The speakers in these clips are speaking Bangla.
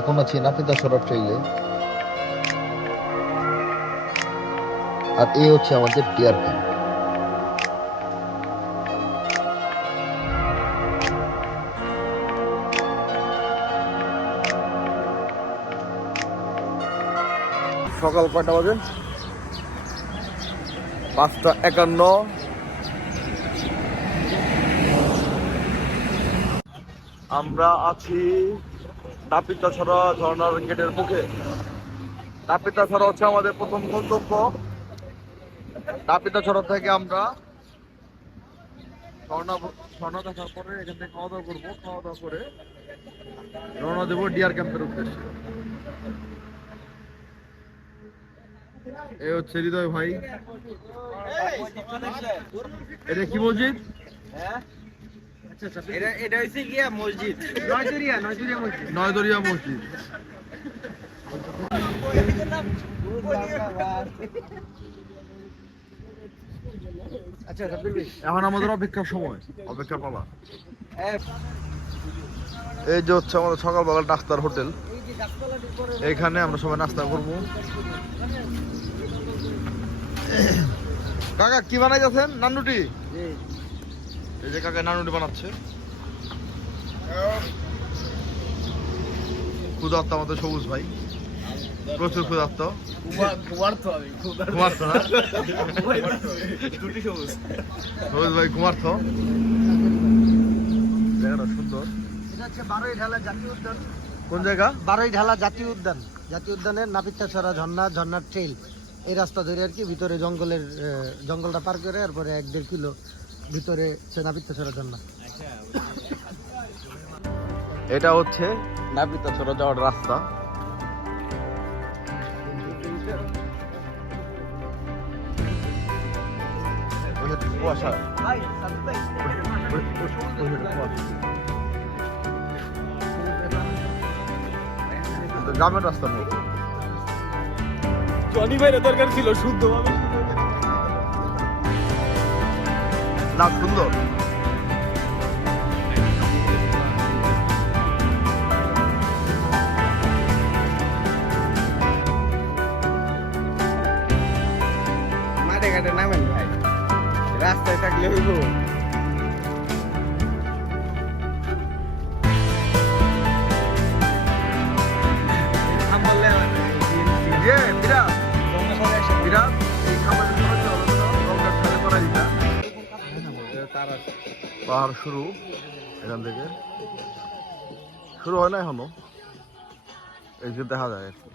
এখন আছি নাপিতাছড়া ট্রেইলে। আর এই হচ্ছে আমাদের ডিয়ার ক্যাম্প। সকাল কয়টা বাজে? 5:51। আমরা আছি নাপিতাছড়া ঝর্ণার গেটের মুখে। নাপিতাছড়া হচ্ছে আমাদের প্রথম গন্তব্য। নাপিতাছড়া থেকে আমরা ঝর্ণা দেখার পরে এখান থেকে খাওয়া দাওয়া করবো। খাওয়া দাওয়া করে রওনা দেবো ডিয়ার ক্যাম্পের উদ্দেশ্যে। এ হচ্ছে হৃদয় ভাই। এটা কি মসজিদ? এটা হচ্ছে গিয়া মসজিদ, নয়দরিয়া মসজিদ। নয়দরিয়া মসজিদ। আচ্ছা এখন আমাদের অপেক্ষার সময়, অপেক্ষা পালা। এই যে হচ্ছে আমাদের সকালবেলা নাস্তার হোটেল। এইখানে আমরা সবাই নাস্তা করবো। কাকা কি বানাইতেছেন? নানুটি। এই যে কাকা নানুটি বানাচ্ছে। ক্ষুধার্ত আমাদের সবুজ ভাই, প্রচুর ক্ষুধার্ত। ঘুমার্ত না? সবুজ ভাই ঘুমার্ত। জায়গাটা সুন্দর। বারোইঢালা জাতীয় উদ্যান। কোন জায়গা? বারোইঢালা জাতীয় উদ্যান। জাতীয় উদ্যানের নাপিতাছড়া ঝর্ণার ট্রেইল। এই রাস্তা ধরে আর কি ভিতরে জঙ্গলটা পার করে এরপরে 1-1.5 কিলো ভিতরে সে নাপিতাছড়া ঝর্ণা। এটা হচ্ছে নাপিতাছড়া যাওয়ার রাস্তা। কুয়াশা। গ্রামের রাস্তা নেই। জনি ভাইয়ের দরকার ছিল শুদ্ধভাবে। না সুন্দর। মাঠে ঘাটে নামেন ভাই, রাস্তায় থাকলে হইব। পাহাড় শুরু, এখান থেকে শুরু হয় না এখনো, এই যে দেখা যায় আর কি।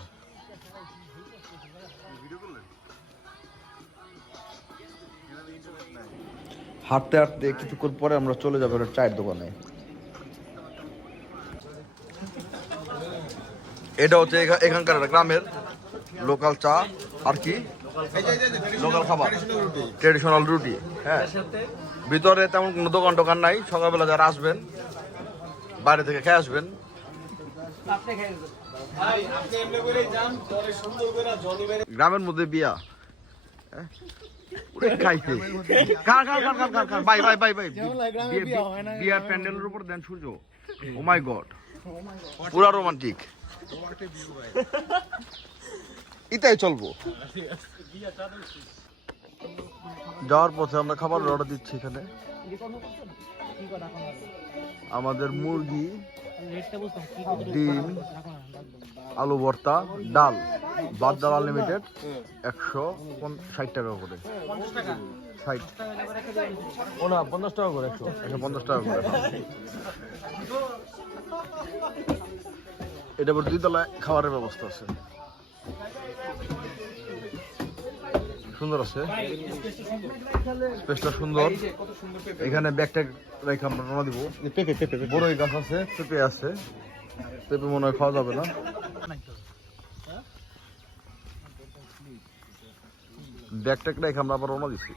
হাঁটতে হাঁটতে কিছুক্ষণ পরে আমরা চলে যাবো একটা চায়ের দোকানে। এটা হচ্ছে এখানকার গ্রামের লোকাল চা আর কি, লোকাল খাবার, ট্রেডিশনাল রুটি। হ্যাঁ, ভিতরে তেমন কোনো দোকান নাই। সকালবেলা যারা আসবেন বাইরে থেকে খেয়ে আসবেন। গ্রামের মধ্যে বিয়া খাইতে বিয়ার প্যান্ডেলের উপর দেন সূর্য। ও মাই গড, পুরা রোমান্টিক। এটাই চলবো। যাওয়ার পথে আমরা খাবার অর্ডার দিচ্ছি। এখানে আমাদের মুরগি, ডিম, আলু ভর্তা, ডাল, ভাত ডাল আনলিমিটেড, 160 টাকা করে। 60 ও না 50 টাকা করে, 150 টাকা করে। এটা পর 2 তলায় খাবারের ব্যবস্থা আছে, সুন্দর আছে, স্পেসটা সুন্দর। এখানে ব্যাগটা রেখে আমরা রওনা দিব। বড়ই গাছ আছে, পেঁপে আছে। পেঁপে মনে হয় খাওয়া যাবে না। ব্যাগটা রেখে আমরা আবার রওনা দিচ্ছি।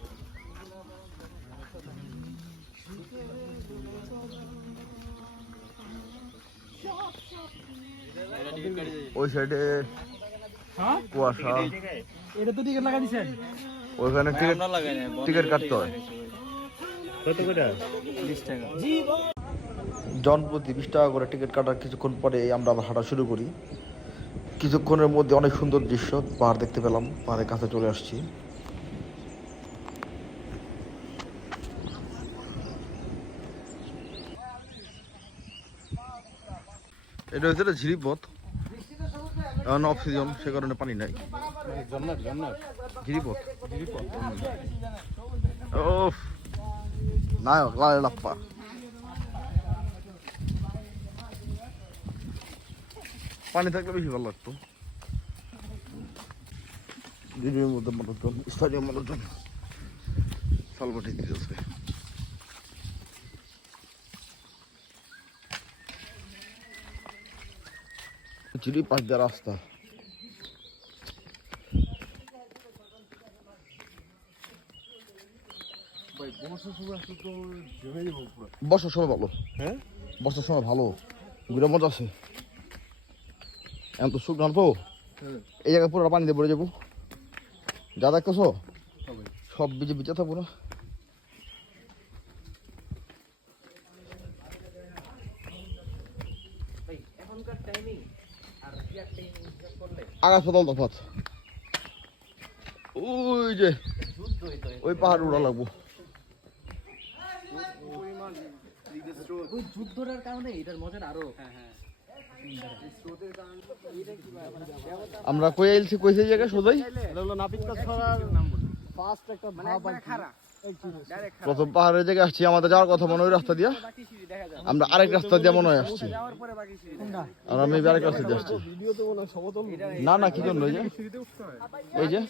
ওই সাইডে কুয়াশা। এটা তো টিকিট লাগা দিছেন? ওইখানে টিকিট কাটতে হয়। কত করে? 20 টাকা। জনপ্রতি 20 টাকা করে টিকিট কাটার কিছুক্ষণ পরে আমরা আবার হাঁটা শুরু করি। কিছুক্ষণের মধ্যে অনেক সুন্দর দৃশ্য, পাহাড় দেখতে পেলাম, পাহাড়ের কাছে চলে আসছি। এটা হচ্ছে একটা ঝিরিপথ, এখন অফ সিজন, সে কারণে পানি নাই। ঝিরিপথ ও নায়ক লাল লাপ্পা। পানি থাকলে বেশি ভালো লাগতো। ভিডিওর মধ্যে মানুষজন, স্থানীয় মানুষজন সালবাটি দিতেছে। চিড়ি পাশ দেওয়া রাস্তা। বর্ষার সময় ভালো, হ্যাঁ বর্ষার সময় ভালো, ঘুরে মজা আছে। এখন তো শুকনো তো, এই জায়গায় পুরো পানি দিয়ে পড়ে যাবো, যা দেখতেছো সব ভিজে ভিজে থাকবো না। আকাশ পাতাল তফাৎ। ওই যে ওই পাহাড় উড়া লাগবো। যুদ্ধটার কারণে এটার মজার আরো আমরা কই আইছি, কইছে জায়গা সোজাই এটা হলো নাপিতকা ছড়ার ফার্স্ট একটা ধাপ আর কি। প্রথম পাহাড়ের জায়গায় আসছি, আমাদের যাওয়ার কথা মনে হয় ওই রাস্তা দিয়া, আমরা আরেক রাস্তা দিয়ে মনে হয় আসছি। আর আমি আরেক রাস্তা দিয়ে আসছি। না না কি জন্য, ওই যে ওই যে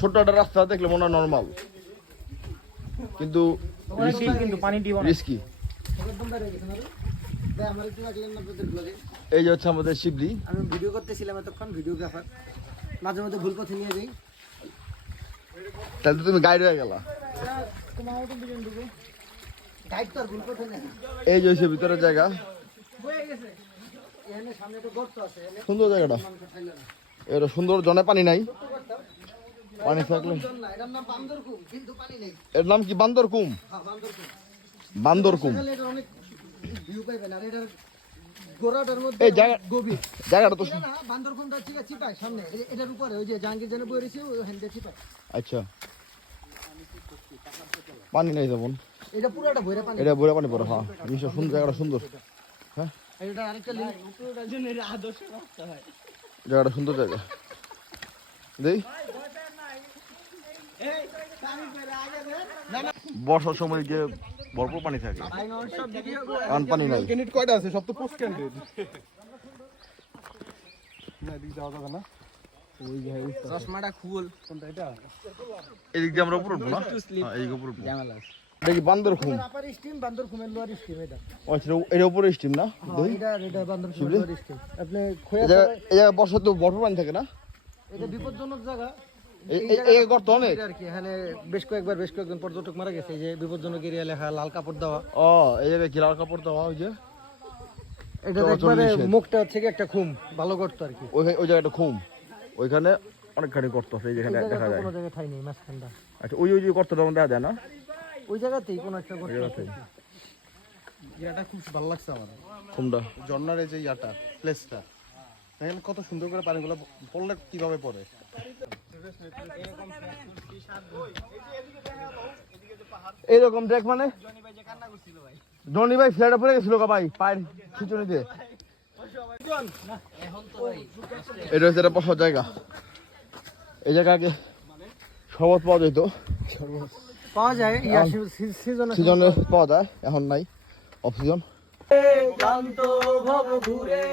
ছোট্ট একটা রাস্তা দেখলে মনে হয় নর্মাল, কিন্তু রিস্কি। এই যে হচ্ছে আমাদের শিবলি। আমি ভিডিও করতেছিলাম এতক্ষণ, ভিডিওগ্রাফার, মাঝে মধ্যে ভুল পথে নিয়ে যাই। তাহলে তো তুমি গাইড হয়ে গেলা। গাইড তো আর ভুল পথে নেই। এই যে হচ্ছে ভিতরের জায়গা, এখানে সামনে তো গর্ত আছে, সুন্দর জায়গাটা। এটা সুন্দর, জনে পানি নাই, পানি থাকলে। এটার নাম বান্দরকুম, কিন্তু পানি নেই। এর নাম কি? বান্দরকুম। হ্যাঁ বান্দরকুম। বান্দরকুম এটা অনেক ভিউ পাইবেন, আর এটার গোড়াটার মধ্যে এই জায়গা, জায়গাটা তো এটা না, বান্দরকুমটা ঠিক আছে চিপায় সামনে, এটার উপরে ওই যে জাহাঙ্গীর জানে বই রয়েছে ওই হ্যান্ডে চিপায়। আচ্ছা পানি নাই যেমন, এটা পুরোটা ভরে পানি। এটা বইরা পানি পড়ে। হ্যাঁ জিনিসটা সুন্দর, জায়গাটা সুন্দর। হ্যাঁ এটা আরেকটা লিঙ্ক। জায়গাটা সুন্দর জায়গা। দেই বর্ষার সময় গিয়ে ভরপুর পানি থাকে, কারণ পানি নাই। কয়টা আছে? সব তো পোস্ট ক্যান্ডিডেট না, দিক যাওয়া যাবে না। ওই যে চশমাটা খুল এদিক দিয়ে আমরা উপর উঠবো না? হ্যাঁ, এদিকে উপর উঠবো। এটা কি বান্দরকুম? আপার স্টিম, বান্দরকুমের লোয়ার স্টিম এটা। আচ্ছা এর উপরে স্টিম না? এটা বান্দরকুমের লোয়ার স্টিম। আপনি খোয়া এই জায়গায় বর্ষা তো ভরপুর পানি থাকে না? এটা বিপজ্জনক জায়গা। এই গর্ত অনেক আর কি, এখানে বেশ কয়েকজন পর্যটক মারা গেছে। এই যে বিপজ্জনক এরিয়া লেখা, লাল কাপড় দেওয়া। ও এই জায়গায় কি লাল কাপড় দেওয়া? ওই যে এটা একবারে মুখটা হচ্ছে কি একটা খুম, ভালো গর্ত আর কি। ওই জায়গাটা খুম, ওইখানে অনেকখানি গর্ত আছে, এই যেখানে দেখা যায়। কোনো জায়গায় ঠাই নেই মাঝখানটা। আচ্ছা ওই ওই যে গর্তটা দেখা যায় না? ওই জায়গাতেই কোনো একটা গর্ত আছে। ইয়াটা খুব ভালো লাগছে আমার, খুমটা ঝর্ণার এই যে ইয়াটা প্লেসটা দেখেন কত সুন্দর করে পানিগুলো পড়লে কিভাবে পড়ে। এইরকম দেখ, মানে জনি ভাই ফ্ল্যাটে পড়ে গেছিল ভাই পায়ের খিচুড়িতে। এটা হচ্ছে একটা বসার জায়গা। এই জায়গা আগে শরবত পাওয়া যেত, পাওয়া যায় সিজনে পাওয়া যায়, এখন নাই, অফ সিজন। ক্লান্ত ভব ঘুরে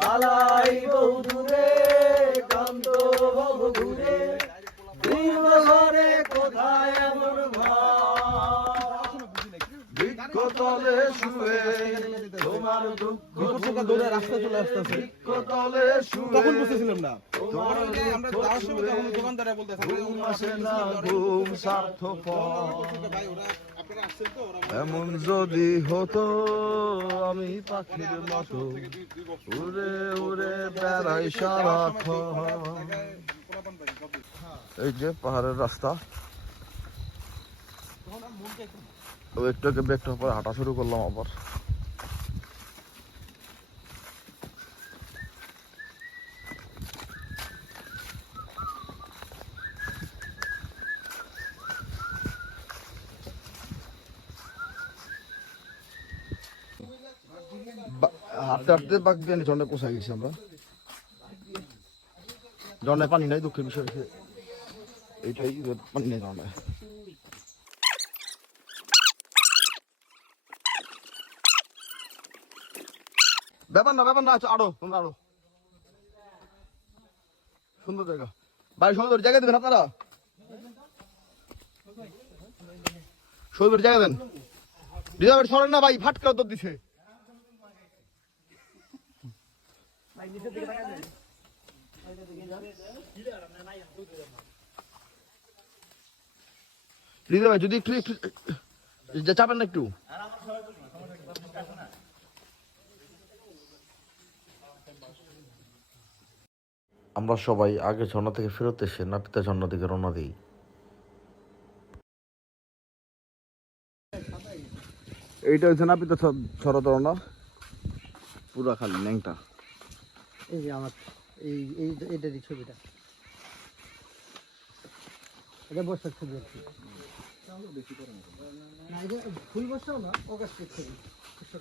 পালাই বহু দূরে, ক্লান্ত ভব ঘুরে ঘরে কোথায় এমন বৃক্ষ তলে শুয়ে তোমার দুঃখ দৌড়ে রাস্তা চলে আসতেছে, বৃক্ষ তলে শুয়ে তখন বুঝতেছিলাম না। আমরা যাওয়ার সময় তখন দোকানদারে বলতেছে ঘুম আসে না, ঘুম সার্থপর। এমন যদি হতো আমি পাখির মতো উড়ে উড়ে বেড়াই সারাক্ষণ। এই যে পাহাড়ের রাস্তা, একটু আগে ব্যাগটা পরে হাঁটা শুরু করলাম আবার। হাঁটতে হাঁটতে বাঘ দিয়ে জন্ডে পোষায় গেছি আমরা। জন্ডায় পানি নাই, দুঃখের বিষয় হচ্ছে এইটাই, পানি নেই জন্ডায়। ব্যাপার না আচ্ছা আরো তোমরা আরো সুন্দর জায়গা ভাই, সুন্দর জায়গা দেবেন আপনারা, সুন্দর জায়গা দেন। রিজার্ভের সরেন না ভাই, ফাটকা উত্তর দিছে। রিজার্ভ যদি একটু চাপেন না একটু। আমরা সবাই আগে ঝর্ণা থেকে ফেরত এসে নাপিতা ঝর্ণা থেকে রওনা দিই। এইটা হচ্ছে নাপিতা ঝর্ণা, পুরা খালি ন্যাংটা। এই যে আমার এইটারই ছবিটা, এটা বর্ষার ছবি আর কি। না, এটা ফুল বর্ষাও না, অগাস্টের ছবি।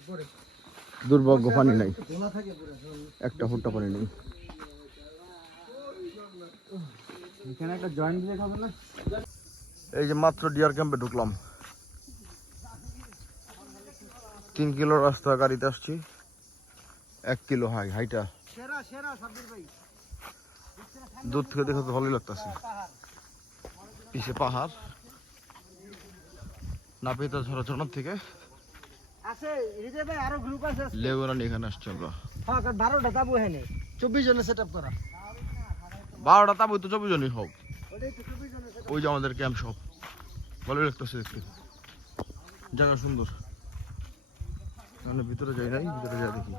পরে দুর্ভাগ্য পানি নাই, ধোলা থাকে পুরো, একটা ফুটটা পানি নেই। এখানে একটা জয়েন্ট দিলে হবে না? এই যে মাত্র ডিয়ার ক্যাম্পে ঢুকলাম, 3 কিলো রাস্তা গাড়িতে আসছি, 1 কিলো হাইটা। সেরা সাব্বির ভাই, দূর থেকে দেখে তো ভালোই লাগতেছে। পিছে পাহাড়, নাপিতা ঝর্ণা থেকে আছে রিজে ভাই, আরো গ্রুপ আছে। লেগুনানি এখানে আসছি আমরা। হ্যাঁ, 12টা তাবু এখানে 24 জনের সেটআপ করা। 12টা তাবু তো 24 জনই হোক। ওটাই তো 24 জনের সেটআপ। ওই যে আমাদের ক্যাম্প সব ভালোই লাগতেছে দেখতে, জায়গা সুন্দর। ভিতরে যাই নাই, ভিতরে যাই দেখি।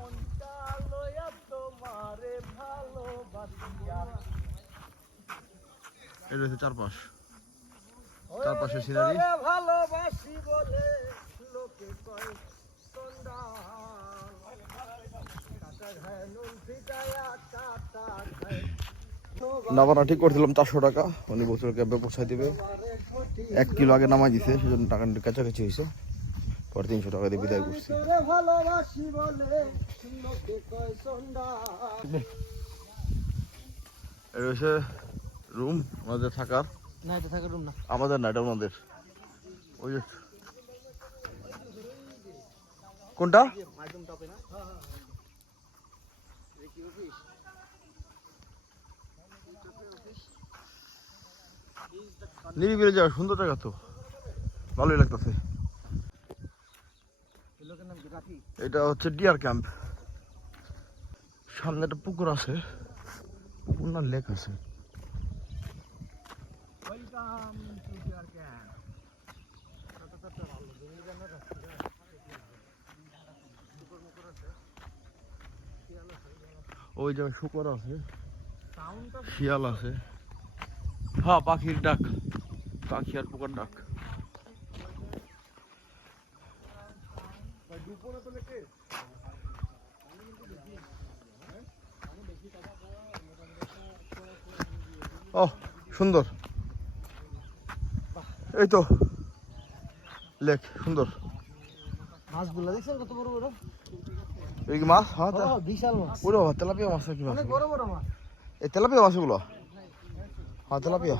এটা হচ্ছে চারপাশে সিনারি। ভালোবাসি বলে লোকে কয় তোন্ডা, কাটা খায় নুন ফিটায়া কাটা খায়। নামানা ঠিক করছিলাম 400 টাকা, উনি বছর ক্যাম্পে পৌঁছায় দিবে। 1 কিলো আগে নামাই দিছে, সেজন্য টাকা কাছাকাছি হয়েছে। পরে 300 টাকা দিয়ে বিদায় করছি। ভালোবাসি বলে লোকে কয় তোন্ডা। এটা হচ্ছে রুম আমাদের থাকার। না, এটা থাকার রুম না, আমাদের না, এটা আমাদের। ওই যে কোনটা নিরিবিলি যাওয়া, সুন্দর জায়গা তো, ভালোই লাগতেছে। এটা হচ্ছে ডিয়ার ক্যাম্প। সামনে একটা পুকুর আছে, পুকুর না লেক আছে। ওই জায়গায় শুকর আছে, শিয়াল আছে। হ্যাঁ, পাখির ডাক, পাখি আর পোকার ডাক। ও সুন্দর, এই তো লেক, সুন্দর। মাছগুলো দেখছেন কত বড় বড়? এই কি মাছ? হ্যাঁ, বিশাল মাছ, ওরে বাবা, তেলাপিয়া মাছ নাকি? মাছ অনেক বড় বড় মাছ। এই তেলাপিয়া মাছ এগুলো? হ্যাঁ, তেলাপিয়া।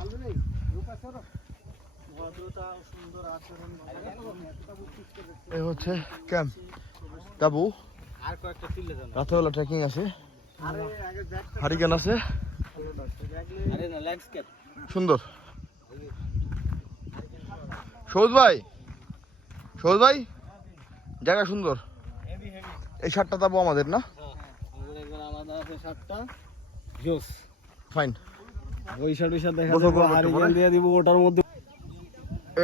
এই হচ্ছে ক্যাম্প, তাবু। আর কয়েকটা তুলে দেন। রাতেবেলা ট্রেকিং আছে, হারিকেন আছে, আরে না, ল্যান্ডস্কেপ সুন্দর। সবুজ ভাই জায়গা সুন্দর। এই 7টা তাবু আমাদের না? আমাদের আছে 7টা জোস। ফাইন। ওই সাইড দেখা গোসল যাবে, করবো একটু হারিকেন পরে। দিয়ে দিব ওটার মধ্যে।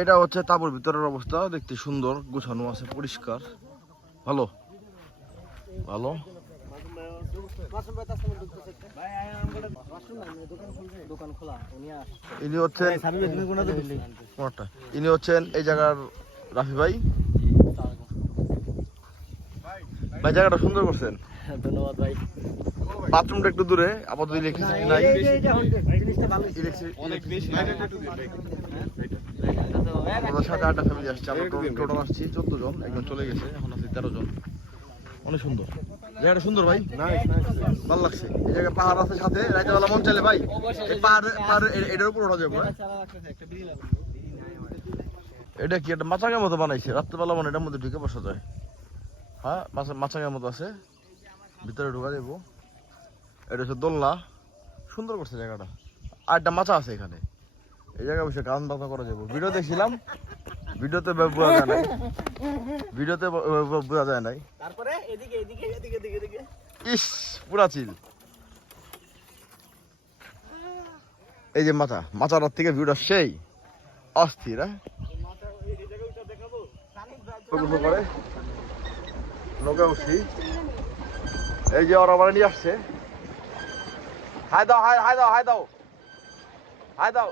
এটা হচ্ছে তাবুর ভিতরের অবস্থা, দেখতে সুন্দর, গোছানো আছে, পরিষ্কার, ভালো ভালো। মাসুম ভাই তার সঙ্গে ঢুকতেছে একটা। ভাই আমগুলো মাশরুম না দোকান খুলবে দোকান খোলা উনি আসছে ইনি হচ্ছেন কোনটা? ইনি হচ্ছেন এই জায়গার রাফি ভাই। ভাই জায়গাটা সুন্দর করছেন। ধন্যবাদ ভাই বাথরুমটা একটু দূরে, আপাতত ইলেকট্রিসিটি নাই। জিনিসটা ভালো। আমাদের সাথে 8টা ফ্যামিলি আসছে, আমরা টোটাল আসছি 14 জন, একজন চলে গেছে, এখন আছি 13 জন। অনেক সুন্দর জায়গাটা, সুন্দর ভাই, ভালো লাগছে। এই জায়গায় পাহাড় আছে সাথে, রাইতে বেলা মন চাইলে ভাই এই পাহাড় এটার উপর ওঠা যাবে। এটা কি একটা মাচাঙের মতো বানাইছে, রাত্রেবেলা মনে এটার মধ্যে ঢুকে বসা যায়। হ্যাঁ মাচাঙের মতো আছে, ভিতরে ঢোকা যাবো। এটা হচ্ছে দোলনা, সুন্দর করছে জায়গাটা। আর একটা মাচা আছে এখানে, এই জায়গায় বসে গান বাজনা করা যাবো। ভিডিও দেখছিলাম, ভিডিওতে বোঝা যায় নাই, ভিডিওতে বোঝা যায় নাই। তারপরে এদিকে এদিকে এদিকে এদিকে এদিকে ইস পুরা চিল। এই যে মাচাটার থেকে ভিউটা সেই অস্থির। করে নৌকা উঠছি, এই যে ওরা আমার নিয়ে আসছে। হাই দাও হাই হাই দাও হাই দাও হাই দাও।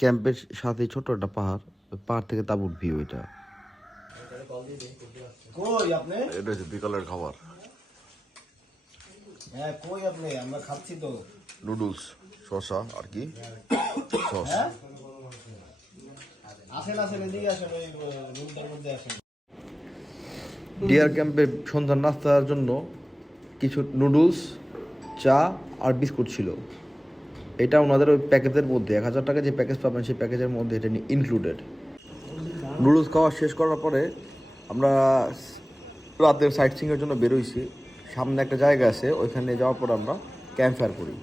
ক্যাম্পের সাথে ছোট একটা পাহাড়, ওই পাহাড় থেকে তাঁবুর ভিউ। এটা কই আপনি এটা হচ্ছে বিকালের খাবার, হ্যাঁ কই আপনি আমরা খাচ্ছি তো নুডলস, শসা আর কি সস। আসেন আসেন এদিকে আসেন ওই রুমটার মধ্যে আসেন ডিয়ার ক্যাম্পে সন্ধ্যার নাস্তার জন্য কিছু নুডলস, চা আর বিস্কুট ছিল। এটা ওনাদের ওই প্যাকেজের মধ্যে 1000 টাকা যে প্যাকেজ পাবেন সেই প্যাকেজের মধ্যে এটা ইনক্লুডেড। নুডলস খাওয়া শেষ করার পরে আমরা রাতের সাইট সিংয়ের জন্য বেরোইছি। সামনে একটা জায়গা আছে, ওইখানে যাওয়ার পর আমরা ক্যাম্প ফায়ার করি।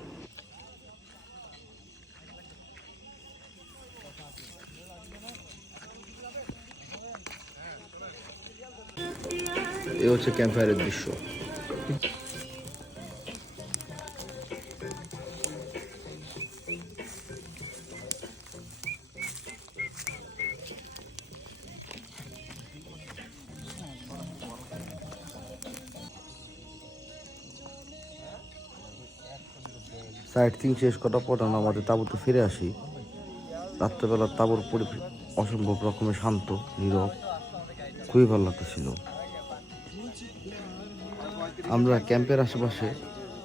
এই হচ্ছে ক্যাম্প ফায়ারের দৃশ্য। সাইট সিং শেষ করার পর আমরা আমাদের তাঁবুতে ফিরে আসি। রাত্রেবেলা তাঁবুর অসম্ভব রকমের শান্ত, নীরব, খুবই ভালো লাগতেছিল। আমরা ক্যাম্পের আশেপাশে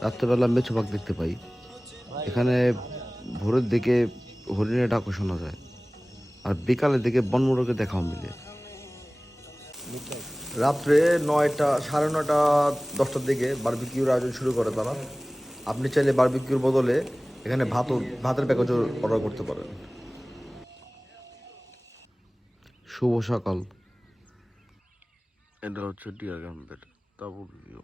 রাত্রেবেলা মেছো বাঘ দেখতে পাই। এখানে ভোরের দিকে হরিণের ডাকও শোনা যায়, আর বিকালের দিকে বনমোরগের দেখাও মিলে। রাত্রে 9টা, 9:30, 10টার দিকে বারবিকিউর আয়োজন শুরু করে তারা। আপনি চাইলে বারবিকিউর বদলে এখানে ভাতের প্যাকেজও অর্ডার করতে পারেন। শুভ সকাল। এটা হচ্ছে ডিয়ার ক্যাম্পের তাঁবুর ভিউ।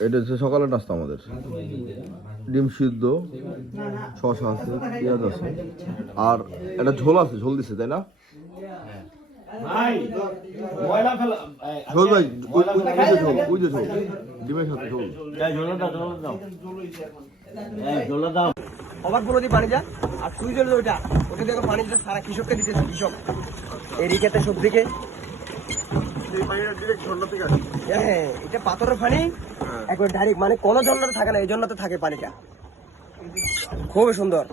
এটা হচ্ছে সকালের নাস্তা আমাদের। ডিম সিদ্ধ, শসা আছে, পেঁয়াজ আছে, আর একটা ঝোল আছে, ঝোল দিছে তাই না? ভাই ময়লা ফেলা ঝোল ভাই, ওই যে ঝোল ডিমের সাথে ঝোল। ঝোলা দাও অবাক বলে দিই পানি যা আর তুই চলে ওটা ওটা দেখো পানি দিতে সারা কৃষককে দিতেছে, কৃষক এরই খেতে সবদিকে। হ্যাঁ এটা পাথরের পানি একবার ডাইরেক্ট, মানে কোনো ঝর্ণাতে থাকে না, এই জন্যতে থাকে পানিটা, খুবই সুন্দর।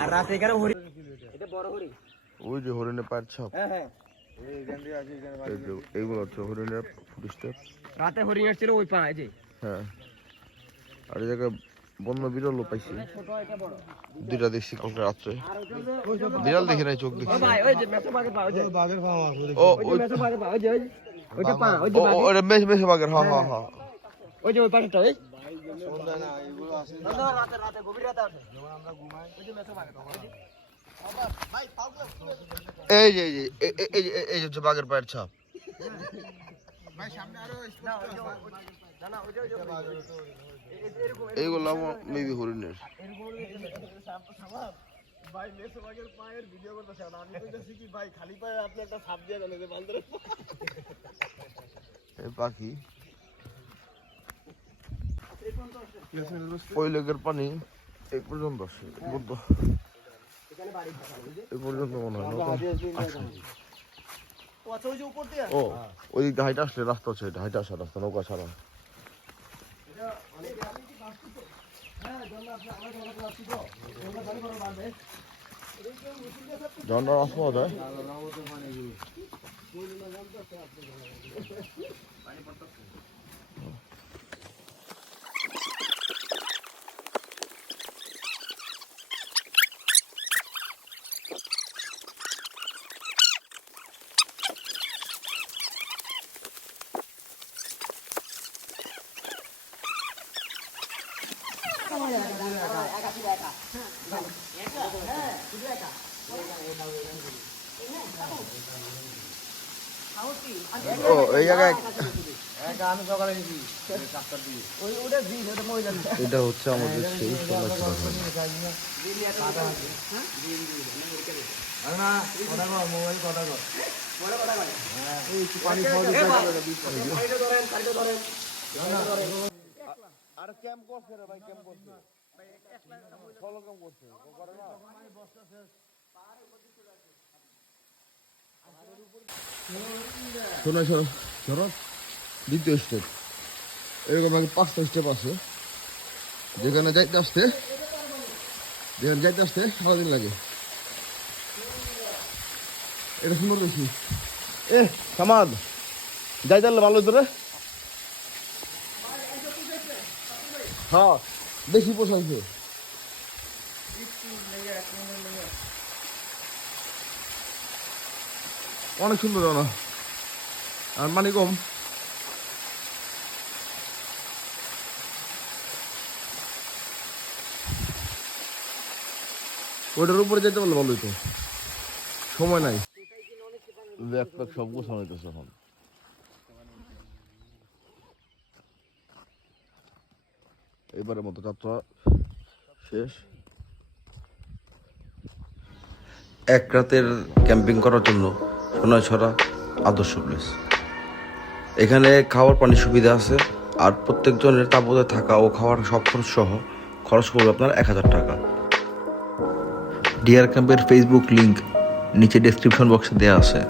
আর রাতে এখানে হরিণ, এটা বড় হরিণ। ওই যে হরিণের পায়ের ছাপ, হ্যাঁ হ্যাঁ এইগুলো হচ্ছে হরিণের ফুটস্টেপ। রাতে হরিণ ছিল ওই পাড়ায় যে। হ্যাঁ, আর এই জায়গায় বন্য বিরলও পাইছি, ছোট এটা বড়। 2টা দেখছি কালকে রাত্রে। বিড়াল দেখি নাই, চোখ দেখছি। ভাই ওই যে মেছো বাঘের পা, ওই যে বাঘের খাওয়া ও ওই যে মেছো বাঘের পা, ওই যে ওইটা পা, ওই যে ওটা মেশে বাঘের। হ্যাঁ হ্যাঁ হ্যাঁ, ওই যে ওই পাশটা, ওই রাতে রাতে গভীর রাতে আসে আমরা ঘুমাই, ওই যে মেছো বাঘের পা, ওই যে এই যে এই হচ্ছে বাঘের পায়ের ছাপ। এইগুলো মেবি হরিণের। ভাই মেসো বাগের পায়ের ভিডিও করতেছে আর আমি কইতাছি কি ভাই খালি পায়ে আপনি একটা ছাপ দিয়ে দেন যে বান্দরের এই পাখি ওই লেগের পানি এই পর্যন্ত আসে এই পর্যন্ত মনে হয় ও ওই দিক দিয়ে হাইটা আসলে রাস্তা হচ্ছে এটা হাইটা আসা রাস্তা নৌকা ছাড়া ঝর্ণার মাছ পাওয়া যায় ও এই জায়গায় এটা হচ্ছে আমাদের সেই আর ক্যাম্প করছে রে ভাই ক্যাম্প করছে ফলো ক্যাম্প করছে করে না শোনো শোনো ধরো দ্বিতীয় স্টেপ এরকম আগে 5টা স্টেপ আছে যেখানে যাইতে আসতে সারাদিন লাগে এটা সুন্দর বেশি সামাদ যাই তাহলে ভালো তোরে হ্যাঁ বেশি পোষাইছে অনেক সুন্দর না আর মানে কম ওইটার উপরে যেতে পারলে ভালো হইতো সময় নাই ব্যাগ প্যাক সব গোছানো হইতেছে এখন এবারের মতো যাত্রা শেষ এক রাতের ক্যাম্পিং করার জন্য সোনাইছড়া আদর্শ প্লেস এখানে খাওয়ার পানির সুবিধা আছে আর প্রত্যেকজনের তাঁবুতে থাকা ও খাওয়ার সব খরচ সহ খরচ করবে আপনার 1000 টাকা ডিয়ার ক্যাম্পের ফেসবুক লিংক নিচে ডেসক্রিপশন বক্সে দেওয়া আছে।